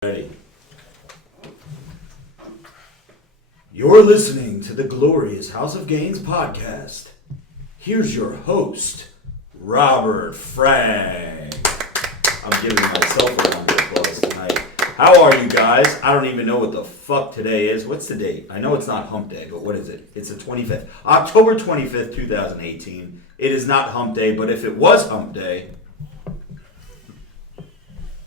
Ready. You're listening to the glorious House of Gainz podcast. Here's your host, Robert Frank. I'm giving myself a round of applause tonight. How are you guys? I don't even know what the fuck today is. What's the date? I know it's not hump day, but what is it? It's the 25th. October 25th, 2018. It is not hump day, but if it was hump day,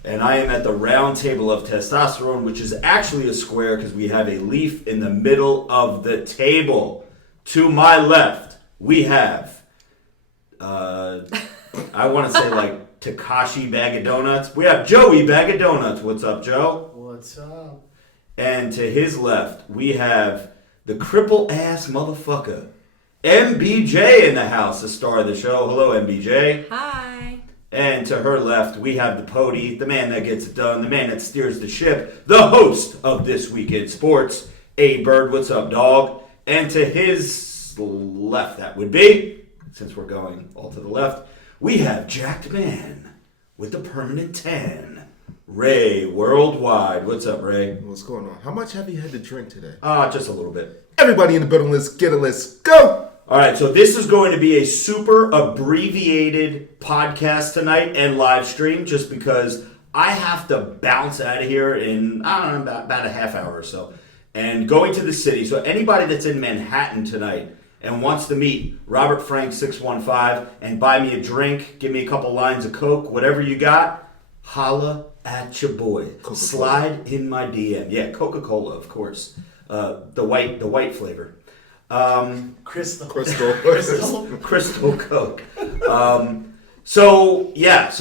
and I am at the round table of testosterone, which is actually a square because we have a leaf in the middle of the table. To my left, we have, I want to say like Takashi Bag of Donuts. We have Joey Bag of Donuts. What's up, Joe? What's up? And to his left, we have the cripple ass motherfucker, MBJ in the house, the star of the show. Hello, MBJ. Hi. And to her left, we have the Pody, the man that gets it done, the man that steers the ship, the host of This Week in Sports, A Bird. What's up, dog? And to his left, that would be, since we're going all to the left, we have Jacked Man with the permanent tan, Ray Worldwide. What's up, Ray? What's going on? How much have you had to drink today? Just a little bit. Everybody in the building, let's get it. Let's go! All right, so this is going to be a super abbreviated podcast tonight and live stream just because I have to bounce out of here in, I don't know, about a half hour or so and going to the city. So anybody that's in Manhattan tonight and wants to meet Robert Frank 615 and buy me a drink, give me a couple lines of Coke, whatever you got, holla at your boy. Coca-Cola. Slide in my DM. Yeah, Coca-Cola, of course. The white flavor. Crystal Coke. So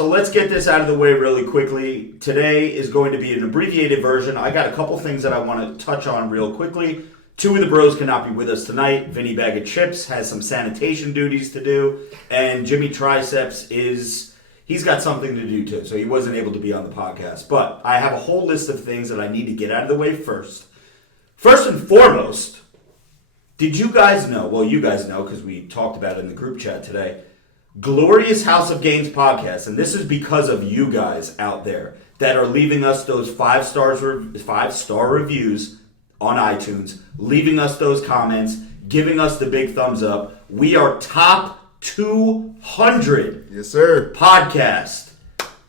let's get this out of the way really quickly. Today is going to be an abbreviated version. I got a couple things that I want to touch on real quickly. Two of the bros cannot be with us tonight. Vinny Bag of Chips has some sanitation duties to do, and Jimmy Triceps he's got something to do too, so he wasn't able to be on the podcast. But I have a whole list of things that I need to get out of the way first. First and foremost, did you guys know, well, you guys know because we talked about it in the group chat today, Glorious House of Gainz podcast, and this is because of you guys out there that are leaving us those 5-star reviews on iTunes, leaving us those comments, giving us the big thumbs up. We are top 200 Yes, sir. podcast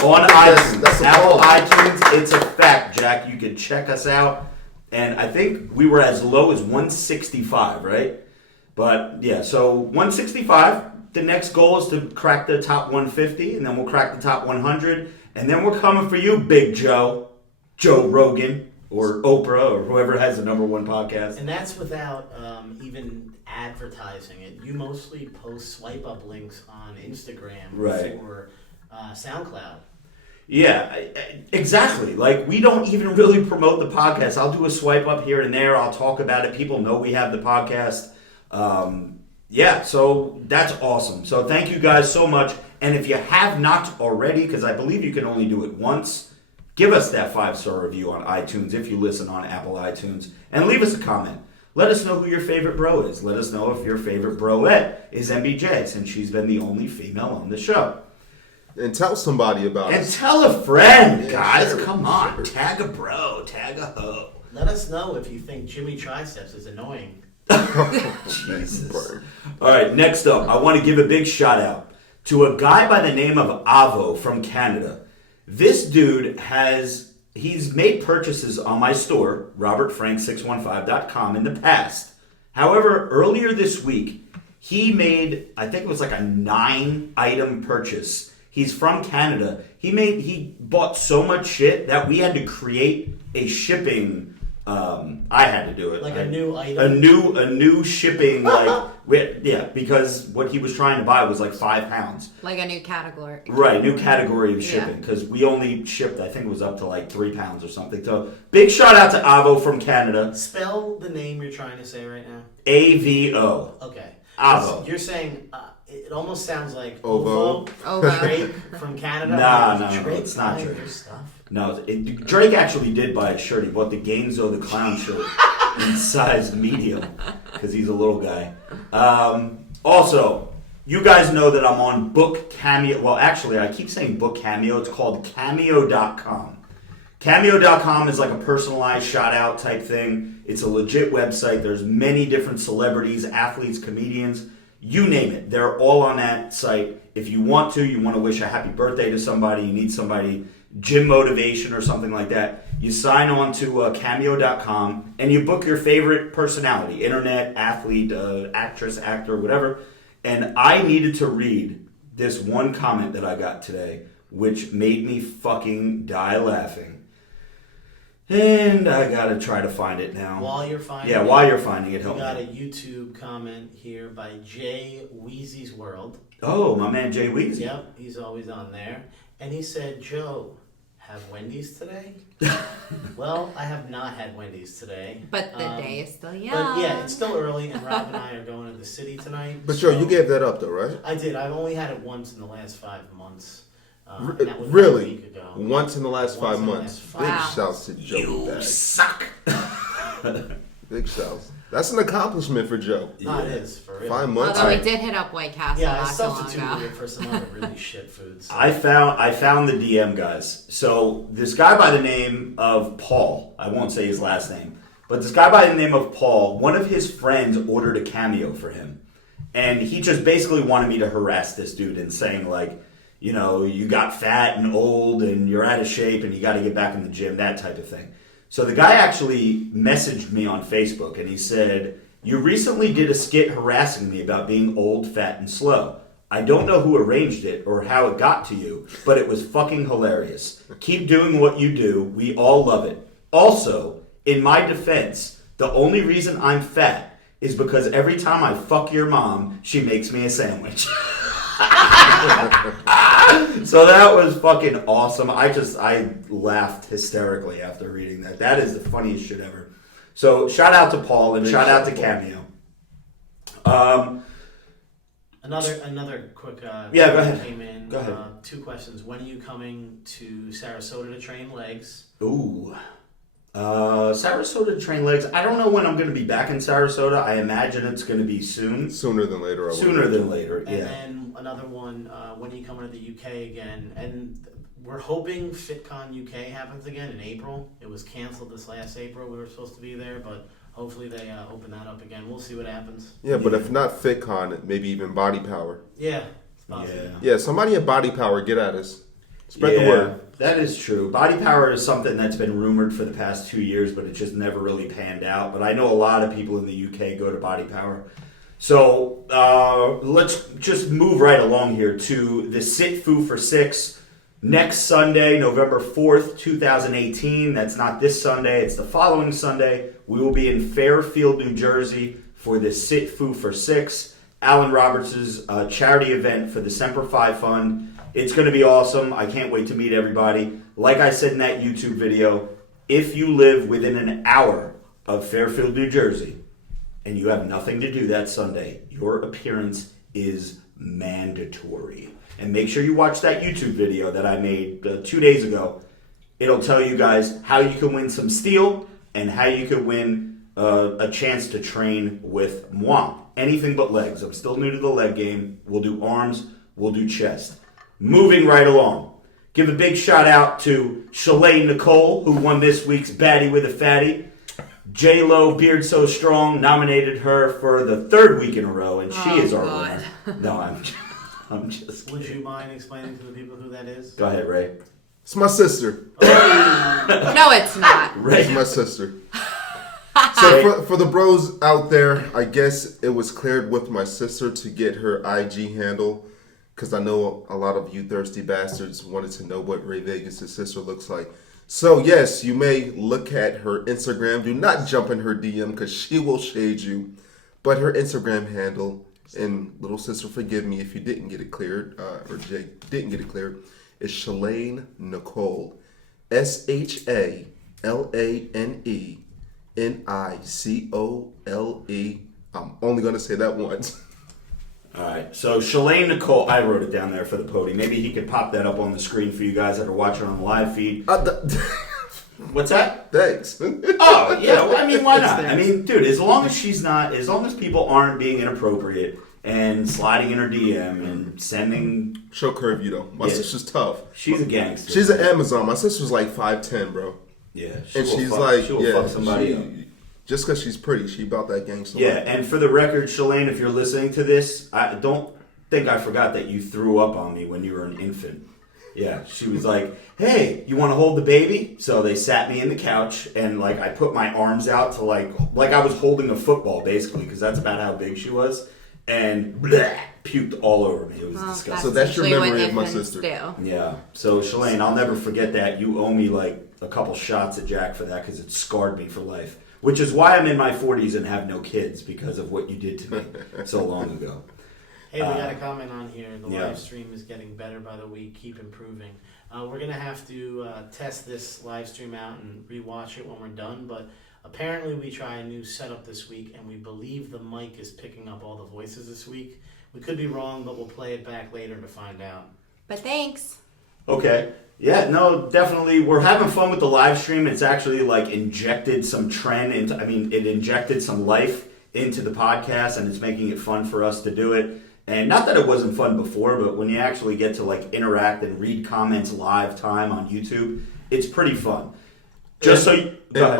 on iTunes. That's Apple a iTunes, it's a fact, Jack. You can check us out. And I think we were as low as 165, right? But yeah, so 165. The next goal is to crack the top 150, and then we'll crack the top 100. And then we're coming for you, Big Joe Rogan, or Oprah, or whoever has the number one podcast. And that's without even advertising it. You mostly post swipe up links on Instagram for SoundCloud. Yeah, exactly. Like, we don't even really promote the podcast. I'll do a swipe up here and there. I'll talk about it. People know we have the podcast. So that's awesome. So thank you guys so much. And if you have not already, because I believe you can only do it once, give us that 5-star review on iTunes if you listen on Apple iTunes. And leave us a comment. Let us know who your favorite bro is. Let us know if your favorite broette is MBJ, since she's been the only female on the show. And tell somebody about it. And tell a friend, Yeah, guys. sure, Come on. sure. Tag a bro. Tag a hoe. Let us know if you think Jimmy Triceps is annoying. Jesus. All right, next up, I want to give a big shout out to a guy by the name of Avo from Canada. This dude he's made purchases on my store, robertfrank615.com, in the past. However, earlier this week, he made, I think it was like a 9-item purchase. He's from Canada. He bought so much shit that we had to create a shipping. I had to do it. Like a new item? A new shipping, because what he was trying to buy was like 5 pounds. Like a new category. Right, new category of shipping, because we only shipped, I think it was up to like 3 pounds or something. So, big shout out to Avo from Canada. Spell the name you're trying to say right now. AVO. Okay. Avo. You're saying, it almost sounds like Ovo. Drake from Canada. No, Drake it's not buying Drake. your stuff? No, Drake actually did buy a shirt. He bought the Gainz the Clown shirt in size medium because he's a little guy. Also, you guys know that I'm on Book Cameo. Well, actually, I keep saying Book Cameo. It's called Cameo.com. Cameo.com is like a personalized shout-out type thing. It's a legit website. There's many different celebrities, athletes, comedians, you name it. They're all on that site. If you want to wish a happy birthday to somebody, you need somebody, gym motivation or something like that, you sign on to Cameo.com and you book your favorite personality, internet, athlete, actress, actor, whatever. And I needed to read this one comment that I got today, which made me fucking die laughing. And I gotta try to find it now. While you're finding it, help me. me. We got a YouTube comment here by Jay Weezy's World. Oh, my man Jay Weezy. Yep, he's always on there. And he said, Joe, have Wendy's today? Well, I have not had Wendy's today. But the day is still young. But yeah, it's still early, and Rob and I are going to the city tonight. But Joe, you gave that up though, right? I did. I've only had it once in the last 5 months. That was Really? A week ago. Once in the last 5 months. Big Wow. shouts to Joe. You suck. Big shouts. That's an accomplishment for Joe. No, it is, for real. 5 months. Although we did hit up White Castle Yeah, I not too long substituted ago. it for some other really shit foods. I found the DM, guys. So this guy by the name of Paul, I won't say his last name, but this guy by the name of Paul, one of his friends ordered a Cameo for him. And he just basically wanted me to harass this dude and saying like, you know, you got fat and old and you're out of shape and you got to get back in the gym, that type of thing. So the guy actually messaged me on Facebook and he said, you recently did a skit harassing me about being old, fat, and slow. I don't know who arranged it or how it got to you, but it was fucking hilarious. Keep doing what you do. We all love it. Also, in my defense, the only reason I'm fat is because every time I fuck your mom, she makes me a sandwich. So that was fucking awesome. I laughed hysterically after reading that. That is the funniest shit ever. So shout out to Paul and shout out to Cameo. Another quick go ahead. came in. Go ahead. 2 questions. When are you coming to Sarasota to train legs? Ooh. Sarasota to train legs. I don't know when I'm going to be back in Sarasota. I imagine it's going to be soon. Sooner than later. Sooner than later, And then another one, when are you coming to the UK again? And we're hoping FitCon UK happens again in April. It was canceled this last April. We were supposed to be there, but hopefully they open that up again. We'll see what happens. Yeah, but if not FitCon, maybe even Body Power. Yeah, it's possible. Yeah, somebody at Body Power, get at us. Spread the word. That is true. Body Power is something that's been rumored for the past 2 years, but it just never really panned out. But I know a lot of people in the UK go to Body Power. So let's just move right along here to the Sit Foo for 6 next Sunday, November 4th, 2018. That's not this Sunday. It's the following Sunday. We will be in Fairfield, New Jersey for the Sit Foo for 6, Alan Roberts' charity event for the Semper Fi Fund. It's going to be awesome. I can't wait to meet everybody. Like I said in that YouTube video, if you live within an hour of Fairfield, New Jersey, and you have nothing to do that Sunday, your appearance is mandatory. And make sure you watch that YouTube video that I made 2 days ago. It'll tell you guys how you can win some steel and how you can win a chance to train with moi. Anything but legs. I'm still new to the leg game. We'll do arms. We'll do chest. Moving right along. Give a big shout out to Shalane Nicole, who won this week's Baddie with a Fatty. J-Lo, Beard So Strong, nominated her for the 3rd week in a row, and she is our winner. No, I'm just Would you mind explaining to the people who that is? Go ahead, Ray. It's my sister. No, it's not. Ray. It's my sister. So for the bros out there, I guess it was cleared with my sister to get her IG handle, because I know a lot of you thirsty bastards wanted to know what Ray Vegas' sister looks like. So yes, you may look at her Instagram. Do not jump in her DM because she will shade you. But her Instagram handle, and little sister, forgive me if you didn't get it cleared, or Jake didn't get it cleared, is Shalane Nicole. SHALANENICOLE. I'm only going to say that once. All right, so Shalane Nicole, I wrote it down there for the podium. Maybe he could pop that up on the screen for you guys that are watching on the live feed. What's that? Thanks. Oh, yeah, well, I mean, why not? I mean, dude, as long as people aren't being inappropriate and sliding in her DM and sending. She'll curve you though. My sister's tough. She's a gangster. She's an Amazon. My sister's like 5'10", bro. Yeah, And she's like, she'll fuck somebody up. Just because she's pretty, she about that gangster. Yeah, and for the record, Shalane, if you're listening to this, I don't think I forgot that you threw up on me when you were an infant. Yeah, she was like, "Hey, you want to hold the baby?" So they sat me in the couch, and like I put my arms out to like I was holding a football basically, because that's about how big she was, and bleh, puked all over me. It was disgusting. So that's your usually memory what of my infants sister. do. Yeah. So Shalane, I'll never forget that. You owe me like a couple shots at Jack for that, because it scarred me for life. Which is why I'm in my 40s and have no kids, because of what you did to me so long ago. Hey, we got a comment on here. The yeah. live stream is getting better by the week. Keep improving. We're going to have to test this live stream out and rewatch it when we're done. But apparently we try a new setup this week, and we believe the mic is picking up all the voices this week. We could be wrong, but we'll play it back later to find out. But thanks. Okay. Yeah, no, definitely. We're having fun with the live stream. It's actually like injected some trend into, it injected some life into the podcast, and it's making it fun for us to do it. And not that it wasn't fun before, but when you actually get to like interact and read comments live time on YouTube, it's pretty fun. Just so you, and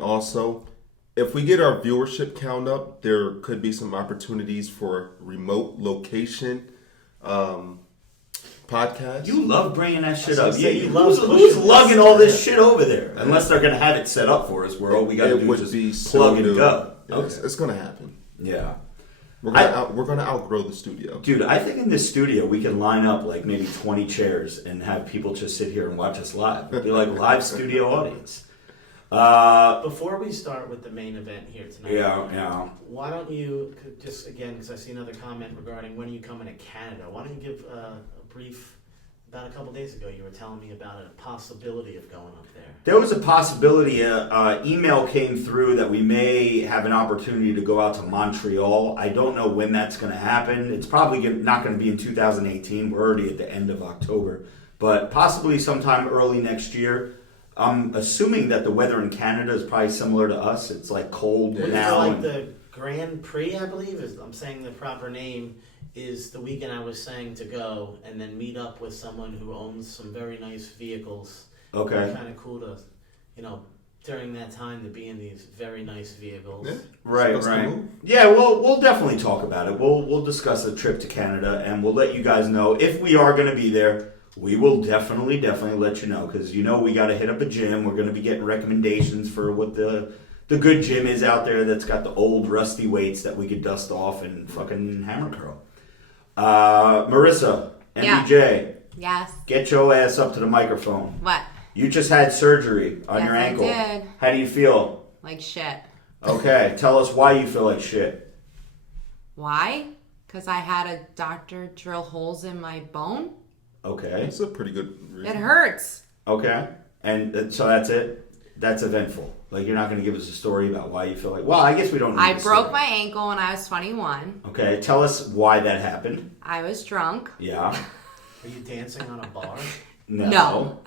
also, if we get our viewership count up, there could be some opportunities for remote location podcast. You love bringing that shit up. Yeah, you love who's lugging all this shit over there? Unless they're gonna have it set up for us, where all we gotta do is just plug and go. Yeah, it's gonna happen. Yeah. We're gonna outgrow the studio. Dude, I think in this studio we can line up like maybe 20 chairs and have people just sit here and watch us live. It'd be like live studio audience. Before we start with the main event here tonight, Yeah. why don't you just, again, because I see another comment regarding when are you coming to Canada, why don't you give a brief, about a couple days ago you were telling me about a possibility of going up there. There was a possibility, email came through that we may have an opportunity to go out to Montreal. I don't know when that's going to happen. It's probably not going to be in 2018. We're already at the end of October. But possibly sometime early next year. I'm assuming that the weather in Canada is probably similar to us. It's like cold now. It's like the Grand Prix, I believe, I'm saying the proper name, is the weekend I was saying to go and then meet up with someone who owns some very nice vehicles. Okay. Kind of cool to, during that time to be in these very nice vehicles. Yeah. Right. Yeah, we'll definitely talk about it. We'll discuss a trip to Canada, and we'll let you guys know if we are going to be there. We will definitely let you know, because we got to hit up a gym. We're going to be getting recommendations for what the good gym is out there that's got the old rusty weights that we could dust off and fucking hammer curl. Marissa, MBJ, Yes. get your ass up to the microphone. What? You just had surgery on Yes, your ankle. I did. How do you feel? Like shit. Okay, tell us why you feel like shit. Why? Because I had a doctor drill holes in my bone. Okay. That's a pretty good reason. It hurts. Okay. And so that's it? That's eventful. Like, you're not going to give us a story about why you feel like... Well, I guess we don't need I a broke story. my ankle when I was 21. Okay, tell us why that happened. I was drunk. Yeah. Are you dancing on a bar? No.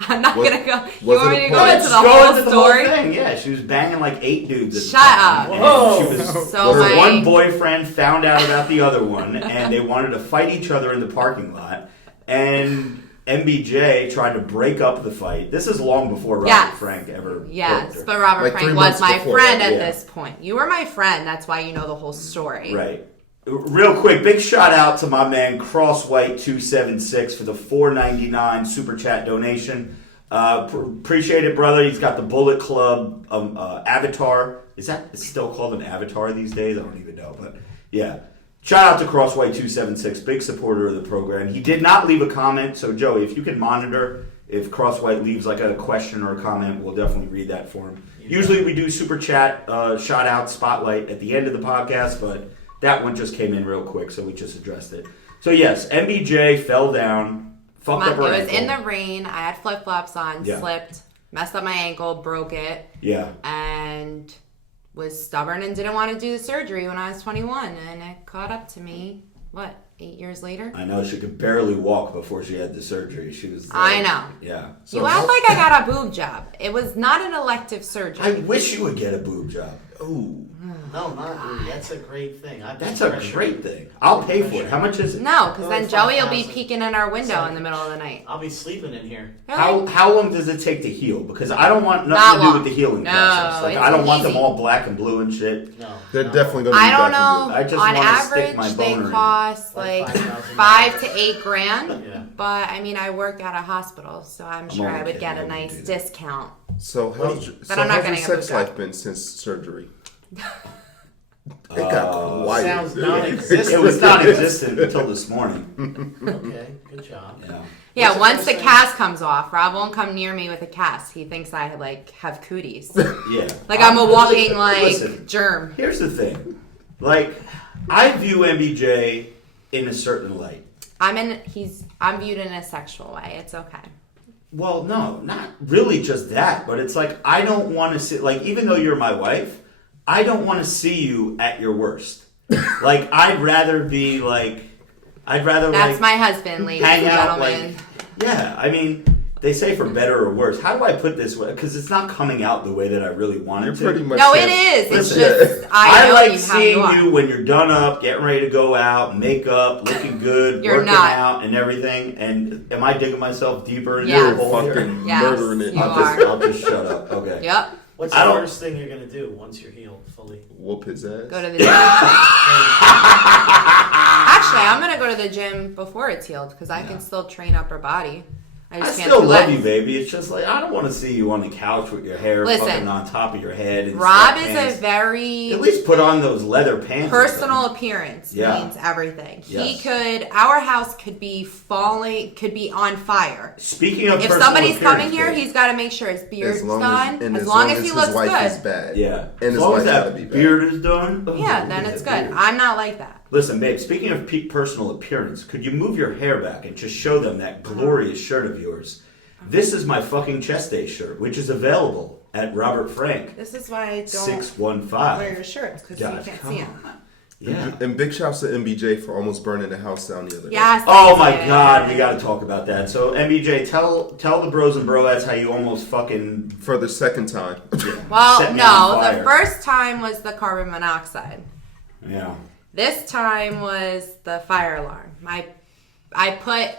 I'm not going to go... You was want it me a to go party? into the Go whole into the story? thing. Yeah, she was banging like 8 dudes at the Shut time. up. And Whoa. she was, So her my- one boyfriend found out about the other one, and they wanted to fight each other in the parking lot. And MBJ tried to break up the fight. This is long before Robert Yes. Frank ever Yes, booked her. but Robert Like 3 Frank months was my before, friend at yeah. this point. You were my friend. That's why you know the whole story. Right. Real quick, big shout out to my man CrossWhite276 for the $4.99 super chat donation. Appreciate it, brother. He's got the Bullet Club avatar. Is that it's still called an avatar these days? I don't even know, but yeah. Shout out to CrossWhite276, big supporter of the program. He did not leave a comment, so Joey, if you can monitor if CrossWhite leaves like a question or a comment, we'll definitely read that for him. Usually we do super chat, shout out, spotlight at the end of the podcast, but that one just came in real quick, so we just addressed it. So yes, MBJ fell down, fucked up her It was ankle. in the rain. I had flip-flops on, Yeah. slipped, messed up my ankle, broke it, Yeah. and was stubborn and didn't want to do the surgery when I was 21. And it caught up to me, 8 8 years later. I know she could barely walk before she had the surgery. She was. I know. Yeah. So you act like I got a boob job. It was not an elective surgery. I wish you would get a boob job. Ooh. No, not really. That's a great thing. That's a great thing. I'll pay for it. How much is it? No, because then it's Joey will be 5,000. peeking in our window in the middle of the night. I'll be sleeping in here. How long does it take to heal? Because I don't want Not nothing to do long. with the healing No, process. Like it's I don't want them easy. all black and blue and shit. No. They're no. definitely going to be I don't back in know. I just On wanna stick my average, they boner in. cost Like like $5,000. 5 to 8 grand. Yeah. But I mean, I work at a hospital, so I'm sure only I would kidding. get I a wouldn't nice do that. discount. So how's your, But I'm not how's your getting a boob sex job. life been since surgery? It got quiet. Sounds non-existent. It was non-existent until this morning. Okay, good job. Yeah. Yeah, What's the once first the thing? cast comes off, Rob won't come near me with a cast. He thinks I like have cooties. Yeah. Like I'm a walking like Listen, germ. here's the thing. Like, I view MBJ in a certain light. I'm viewed in a sexual way. It's okay. Well, no, not really just that, but it's like I don't want to see, like, even though you're my wife, I don't want to see you at your worst. Like, I'd rather That's my husband, ladies and hang out, gentlemen. like, yeah, I mean, they say for better or worse. How do I put this? Because it's not coming out the way that I really want You're it to. pretty much No, there. it is. It's Listen, just I know like you how seeing you are. you when you're done up, getting ready to go out, makeup, looking good, You're working not. out, and everything. And am I digging myself deeper into Yes. the hole here? Fucking Yes, murdering it. you I'll just shut up. Okay. Yep. What's I the don't- first thing you're gonna do once you're healed fully? Whoop his ass. Go to the gym. Actually, I'm gonna go to the gym before it's healed because I can still train upper body. I I just can't still do love legs. you, baby. It's just like I don't want to see you on the couch with your hair Listen, fucking on top of your head. And Rob is sweatpants. a very At least put on those leather pants. or personal something. appearance Yeah. means everything. Yes. Our house could be on fire. Speaking of If personal somebody's coming appearance, here, babe, he's got to make sure his beard's As long done. as, As long as he his looks wife is good. bad. yeah, And as his long as wife's gotta that be bad. beard is done. Yeah, ooh, then look it's at that good. beard. I'm not like that. Listen, babe, speaking of peak personal appearance, could you move your hair back and just show them that glorious shirt of yours? This is my fucking chest day shirt, which is available at Robert Frank This is why I don't 615. wear your shirts because you can't see them. Yeah. And big shouts to MBJ for almost burning the house down the other day. Yes. Oh thank my you. God, we got to talk about that. So MBJ, tell the bros and broettes how you almost fucking For the second time. Well, set me no, on the fire. first time was the carbon monoxide. yeah. This time was the fire alarm. I put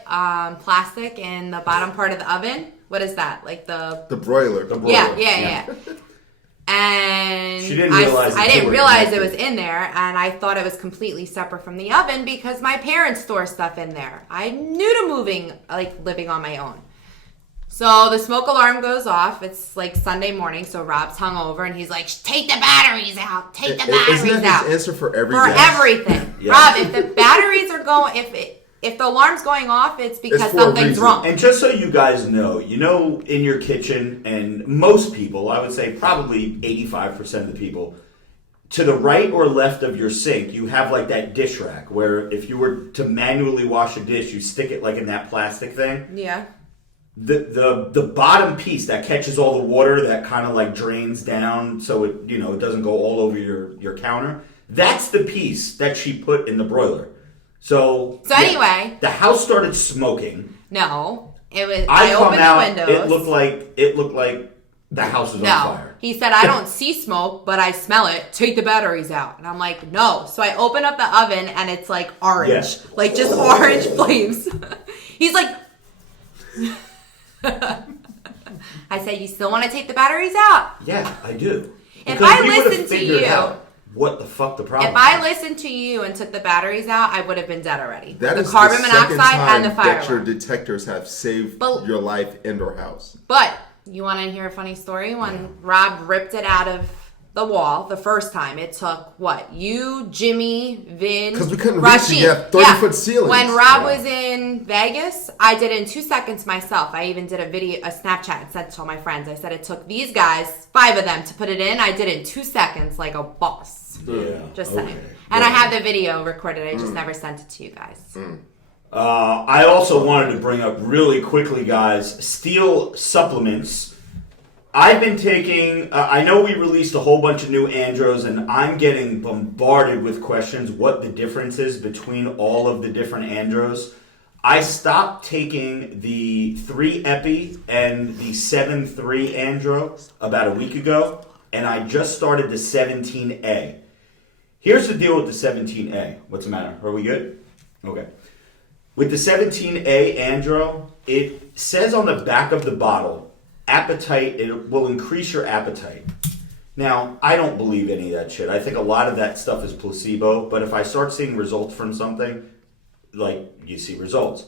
plastic in the bottom part of the oven. What is that? Like the The broiler. The yeah, broiler. yeah. And She didn't realize the I two didn't were realize it connected. was in there, and I thought it was completely separate from the oven because my parents store stuff in there. I'm new to living on my own. So the smoke alarm goes off. It's like Sunday morning, so Rob's hungover, and he's like, "Take the batteries out. Take the batteries Isn't out that his answer for every for day? everything." Yeah. Rob, if the batteries are going, if the alarm's going off, it's because It's for a something's reason. wrong. And just so you guys know, in your kitchen, and most people, I would say probably 85% of the people, to the right or left of your sink, you have like that dish rack where if you were to manually wash a dish, you stick it like in that plastic thing. Yeah. The bottom piece that catches all the water that kind of like drains down so it it doesn't go all over your counter. That's the piece that she put in the broiler. So anyway, the house started smoking. No, it was. I I come opened out. the windows. It looked like the house was on No, fire. he said, "I don't see smoke, but I smell it. Take the batteries out." And I'm like, "No." So I open up the oven, and it's like orange, Yeah. like just orange flames. He's like, I said, "You still want to take the batteries out?" Yeah, I do. If Because I we would've listened to figured you- out what the fuck the problem If I was. listened to you and took the batteries out, I would have been dead already. That the is carbon the second monoxide time and the fire that your alarm. detectors have saved But- your life and or house. But you want to hear a funny story? When Rob ripped it out of the wall the first time, it took what? You, Jimmy, Vin, 'Cause we couldn't reach Rashid. it. You have 30-foot ceilings. When Rob Yeah. was in Vegas, I did it in 2 seconds myself. I even did a Snapchat and sent it to all my friends. I said it took these guys, 5 of them, to put it in. I did it in 2 seconds like a boss. Yeah. Just okay. saying. And I Yeah. have the video recorded. I just never sent it to you guys. I also wanted to bring up really quickly, guys, Steel Supplements I've been taking, I know we released a whole bunch of new andros, and I'm getting bombarded with questions what the difference is between all of the different andros. I stopped taking the 3 Epi and the 7.3 andro about a week ago, and I just started the 17A. Here's the deal with the 17A. What's the matter? Are we good? Okay. With the 17A andro, it says on the back of the bottle, appetite, it will increase your appetite. Now, I don't believe any of that shit. I think a lot of that stuff is placebo, but if I start seeing results from something, like you see results.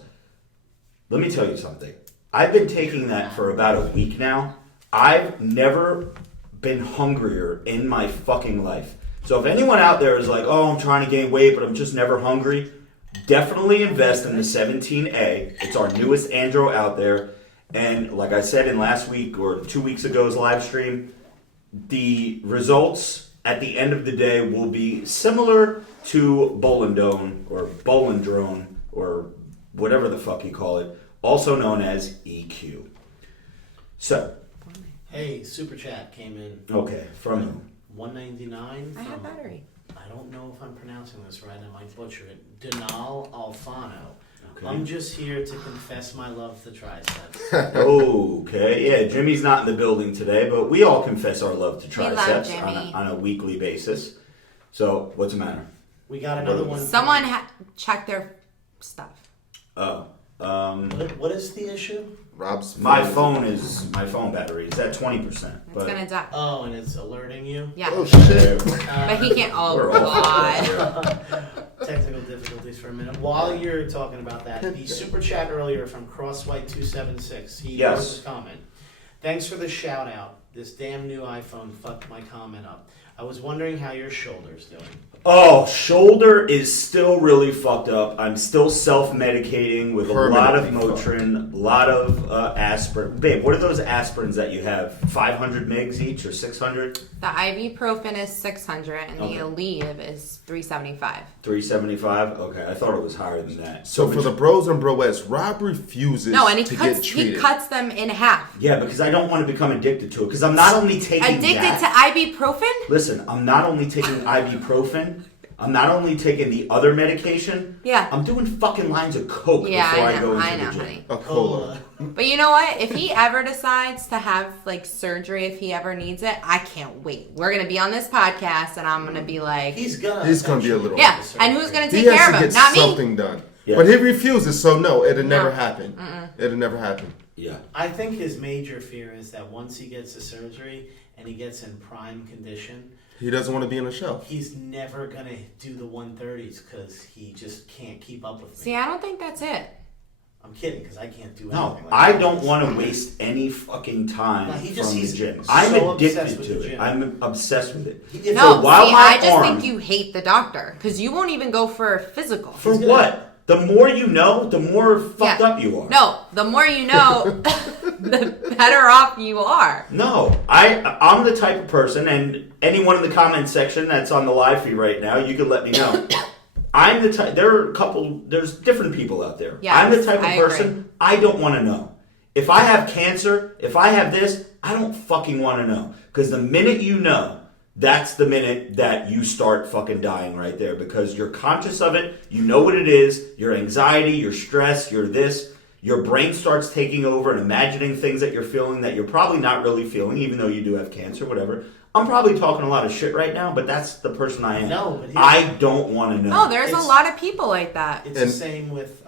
Let me tell you something. I've been taking that for about a week now. I've never been hungrier in my fucking life. So if anyone out there is like, oh, I'm trying to gain weight, but I'm just never hungry, definitely invest in the 17A. It's our newest andro out there. And like I said in last week or 2 weeks ago's live stream, the results at the end of the day will be similar to Bolindone or whatever the fuck you call it, also known as EQ. So. Hey, Super Chat came in. Okay, from who? 199. I have battery. I don't know if I'm pronouncing this right. I might butcher it. Denal Alfano. Okay. I'm just here to confess my love to triceps. Okay, yeah, Jimmy's not in the building today, but we all confess our love to We love triceps Jimmy. on a weekly basis. So, what's the matter? We got another one. Someone check their stuff. Oh, What is the issue? Rob's my phone battery is at 20%. It's But gonna die. Oh, and it's alerting you? Yeah. Oh shit! But he can't. Oh We're all God. Technical difficulties for a minute. While you're talking about that, the super chat earlier from Crosswhite276, he Yes. wrote this comment. Thanks for the shout out. This damn new iPhone fucked my comment up. I was wondering how your shoulder's doing. Oh, shoulder is still really fucked up. I'm still self-medicating with a lot of Motrin, a lot of aspirin. Babe, what are those aspirins that you have? 500 mgs each or 600? The ibuprofen is 600 and Okay. the Aleve is 375. 375? Okay, I thought it was higher than that. So for the bros and broettes, Rob refuses No, and to get treated. he cuts them in half. Yeah, because I don't want to become addicted to it. Because I'm not only taking Addicted that. to ibuprofen? Listen, I'm not only taking ibuprofen. I'm not only taking the other medication. Yeah. I'm doing fucking lines of coke Yeah, before I go know, into I know, the gym. honey. A cola. But you know what? If he ever decides to have like surgery, if he ever needs it, I can't wait. We're gonna be on this podcast, and I'm gonna be like, He's gonna be a little. yeah. And who's gonna He take care has of to him? get Not me. something done. Yeah. But he refuses, so no, it'll never No. happen. It'll never happen. Yeah. I think his major fear is that once he gets the surgery and he gets in prime condition, He doesn't want to be on the shelf. he's never gonna do the 130s because he just can't keep up with me. See, I don't think that's it. I'm kidding because I can't do No, anything. I don't want to waste any fucking time No, he from just- the he's gym. so I'm obsessed addicted with to the it. gym. I'm obsessed with it. If No, while see, my I just arm- think you hate the doctor because you won't even go for a physical. For He's gonna- what? The more you know, the more fucked Yeah. up you are. No, the more you know, the better off you are. No, I'm the type of person, and anyone in the comment section that's on the live feed right now, you can let me know. I'm the type. There's different people out there. Yes, I'm the type of I person agree. I don't want to know. If I have cancer, if I have this, I don't fucking want to know. Because the minute you know, that's the minute that you start fucking dying right there. Because you're conscious of it, you know what it is, your anxiety, your stress, your this. Your brain starts taking over and imagining things that you're feeling that you're probably not really feeling, even though you do have cancer, whatever. I'm probably talking a lot of shit right now, but that's the person I am. No, but I don't want to know. Oh, there's a It's- lot of people like that. It's And- the same with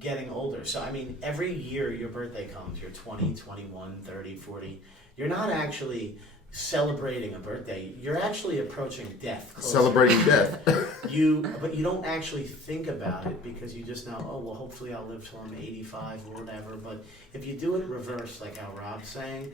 getting older. So, I mean, every year your birthday comes, you're 20, 21, 30, 40. You're not actually celebrating a birthday. You're actually approaching death. closer. Celebrating death. But you don't actually think about it because you just know, oh, well, hopefully I'll live till I'm 85 or whatever. But if you do it reverse, like how Rob's saying,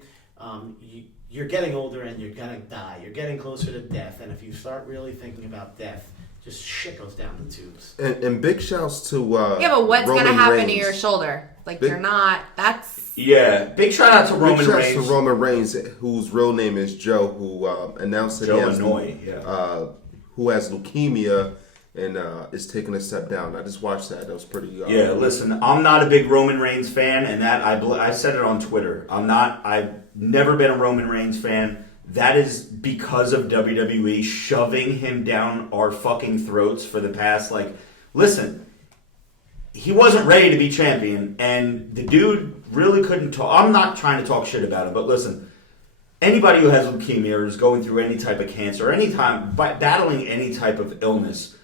you're getting older and you're going to die. You're getting closer to death. And if you start really thinking about death, just shit goes down the tubes. And big shouts to Yeah, but what's Roman gonna happen to Reigns. your shoulder? Like Big- you're not. That's Yeah, big shout out to Big Roman shouts Reigns. to Roman Reigns, whose real name is Joe, who announced that Joe he has Hanoi, yeah. who has leukemia, and is taking a step down. I just watched that. That was pretty. Yeah, listen, I'm not a big Roman Reigns fan, and that I said it on Twitter. I've never been a Roman Reigns fan. That is because of WWE shoving him down our fucking throats for the past, listen, he wasn't ready to be champion, and the dude really couldn't talk. I'm not trying to talk shit about him, but listen, anybody who has leukemia or is going through any type of cancer, battling any type of illness,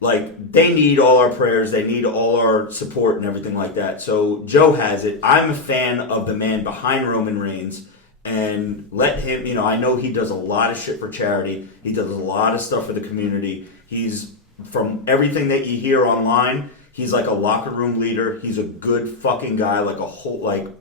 they need all our prayers, they need all our support and everything like that. So Joe has it. I'm a fan of the man behind Roman Reigns, and let him, I know he does a lot of shit for charity. He does a lot of stuff for the community. He's, from everything that you hear online, he's like a locker room leader. He's a good fucking guy,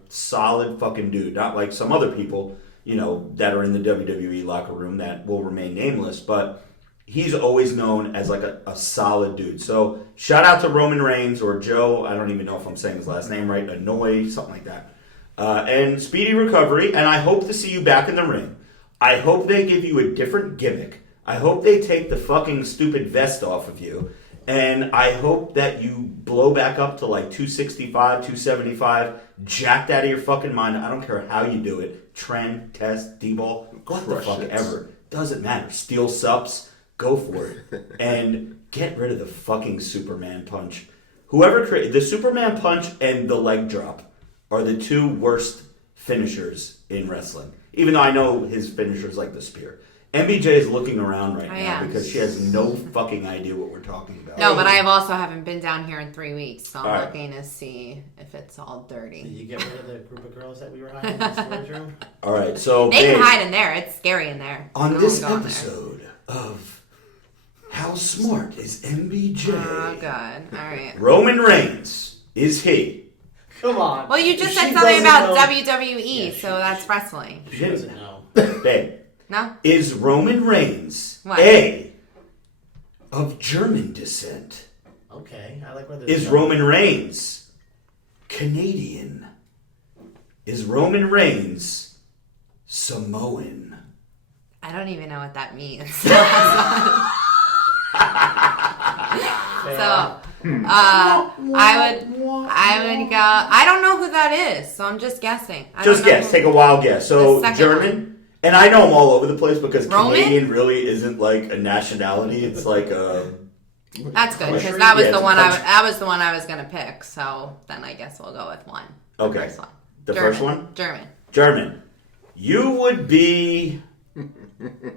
solid fucking dude. Not like some other people, that are in the WWE locker room that will remain nameless, but he's always known as a solid dude. So shout out to Roman Reigns, or Joe, I don't even know if I'm saying his last name right, Anoy, something like that. And speedy recovery, and I hope to see you back in the ring. I hope they give you a different gimmick. I hope they take the fucking stupid vest off of you, and I hope that you blow back up to 265, 275, jacked out of your fucking mind. I don't care how you do it. Trend, test, D-ball, what the fuck ever. Doesn't matter. Steel subs, go for it. And get rid of the fucking Superman punch. Whoever created the Superman punch and the leg drop are the two worst finishers in wrestling. Even though I know his finishers like the spear. MBJ is looking around right now because she has no fucking idea what we're talking about. No, but I haven't been down here in 3 weeks, so I'm looking to see if it's all dirty. Did you get rid of the group of girls that we were hiding in the storage room? All right, so they can hide in there. It's scary in there. On this episode of How Smart is MBJ? Oh, God. All right. Roman Reigns, is he? Come on. Well, you just said something about WWE, so that's wrestling. She doesn't know. Babe. No? Is Roman Reigns What? of German descent? Okay, I like where this Is Roman Reigns Canadian? Is Roman Reigns Samoan? I don't even know what that means. I would go. I don't know who that is, so I'm just guessing. Just guess. Take a wild guess. So German, one. And I know I'm all over the place because Roman? Canadian really isn't like a nationality. It's like a. That's good because that was the one that was the one I was gonna pick. So then I guess we'll go with one. Okay. The first one. The German. first one. German. You would be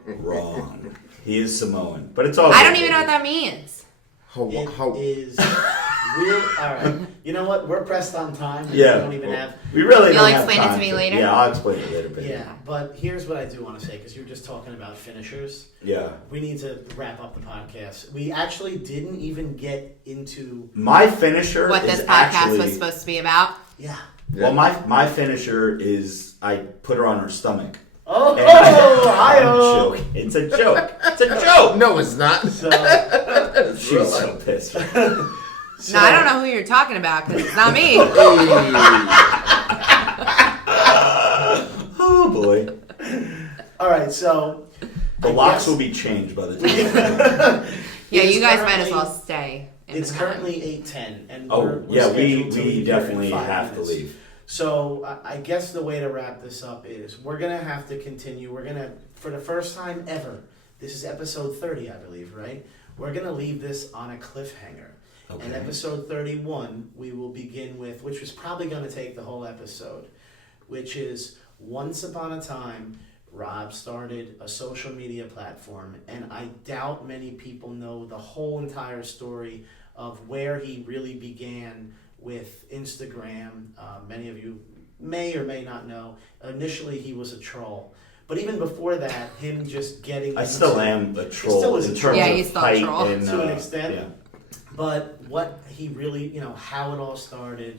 wrong. He is Samoan, but it's all. I don't even know what that means. It is real. All right. You know what? We're pressed on time. Yeah. We don't even have. We really You'll don't have explain it time to me later? Yeah, I'll explain it later. Baby. Yeah, but here's what I do want to say because you were just talking about finishers. Yeah. We need to wrap up the podcast. We actually didn't even get into my finisher. What this podcast was supposed to be about. Yeah. Well, my finisher is I put her on her stomach. Oh, hi-oh. It's a joke. It's a joke. No, it's not. So, she's so pissed. No, I don't know who you're talking about because it's not me. Oh boy. All right, so the locks will be changed by the time. Yeah, you guys might as well stay. It's currently 8:10, and we definitely have to leave. So I guess the way to wrap this up is we're gonna have to continue. We're gonna, for the first time ever, this is episode 30, I believe, right? We're gonna leave this on a cliffhanger. Okay. And episode 31, we will begin with, which was probably gonna take the whole episode, which is once upon a time, Rob started a social media platform, and I doubt many people know the whole entire story of where he really began with Instagram. Many of you may or may not know. Initially, he was a troll. But even before that, him just getting... I still am a troll in terms he's of still height a troll. and, to an extent. Yeah. But what he really, how it all started,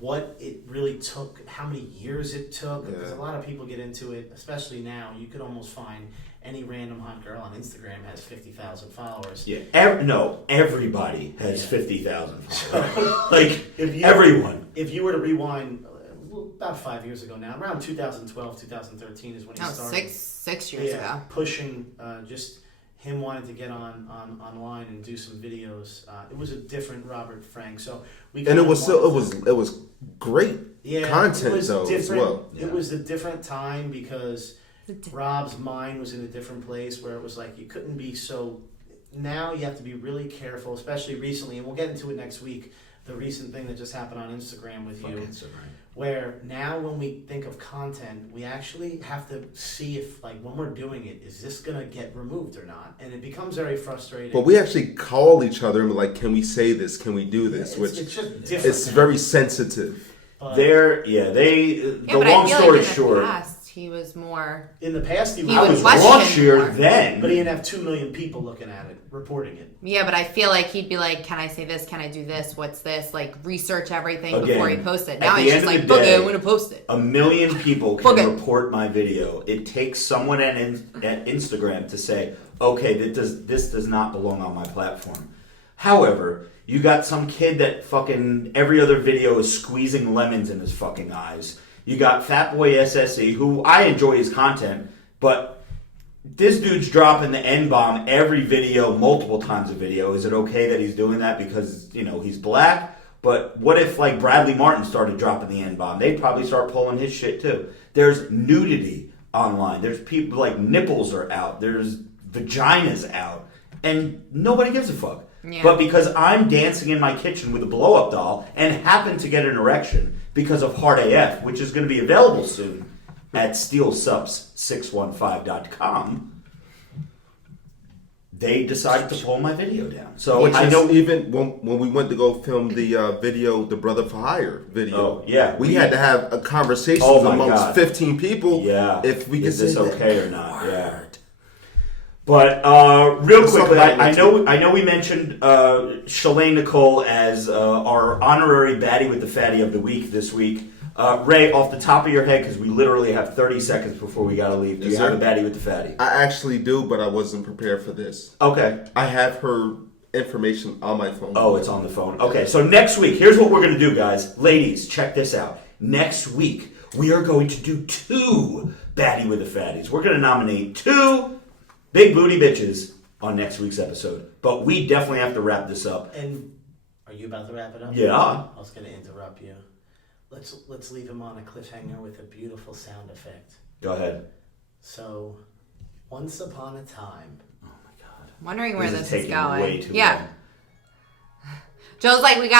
what it really took, how many years it took, because a lot of people get into it, especially now. You could almost find any random hot girl on Instagram has 50,000 followers. Yeah, everybody has 50,000 followers. Everyone. If you were to rewind about 5 years ago now, around 2012, 2013 is when he started. Six years ago. Pushing just him wanted to get online and do some videos. It was a different Robert Frank, so and it was great content though as well. It was a different time because Rob's mind was in a different place where it was like you couldn't be so. Now you have to be really careful, especially recently, and we'll get into it next week. The recent thing that just happened on Instagram with you, where now when we think of content, we actually have to see if, like, when we're doing it, is this gonna get removed or not? And it becomes very frustrating. But we actually call each other and be like, "Can we say this? Can we do this?" It's just different. It's very sensitive. But the but long I feel story like in short. The past, he was more. in the past, He I would was question raunchier more. then. but he didn't have 2 million people looking at it, reporting it. Yeah, but I feel like he'd be like, "Can I say this? Can I do this? What's this?" Like research everything Again, before he posts it. at Now the he's end just of like, the "Okay, day, I'm gonna post it." 1 million people Fuck can it. report my video. It takes someone at Instagram to say, okay, this does not belong on my platform. However, you got some kid that fucking every other video is squeezing lemons in his fucking eyes. You got Fatboy SSE, who I enjoy his content, but this dude's dropping the N-bomb every video, multiple times a video. Is it okay that he's doing that because, he's black? But what if, like, Bradley Martin started dropping the N-bomb? They'd probably start pulling his shit, too. There's nudity online. There's people, like, nipples are out. There's vaginas out. And nobody gives a fuck. Yeah. But because I'm dancing in my kitchen with a blow-up doll and happen to get an erection because of Hard AF, which is going to be available soon at steelsups615.com, they decided to pull my video down. So Which I is know even when we went to go film the video, the Brother for Hire video. Oh, yeah. we had to have a conversation Oh, my amongst God. 15 people. Yeah. if we could Is this say okay that. or not? Yeah. But real quickly, something I know we mentioned Shalane Nicole as our honorary baddie with the fatty of the week this week. Ray, off the top of your head, because we literally have 30 seconds before we gotta leave. Do you Yes, have sir. a baddie with the fatty? I actually do, but I wasn't prepared for this. Okay. I have her information on my phone. Oh, it's on the phone. Okay, so next week, here's what we're going to do, guys. Ladies, check this out. Next week, we are going to do 2 Baddie with the Fatties. We're going to nominate 2 big booty bitches on next week's episode. But we definitely have to wrap this up. And are you about to wrap it up? Yeah. I was going to interrupt you. Let's leave him on a cliffhanger with a beautiful sound effect. Go ahead. So, once upon a time. Wondering where this is taking going. way too yeah. long. Joe's like, we got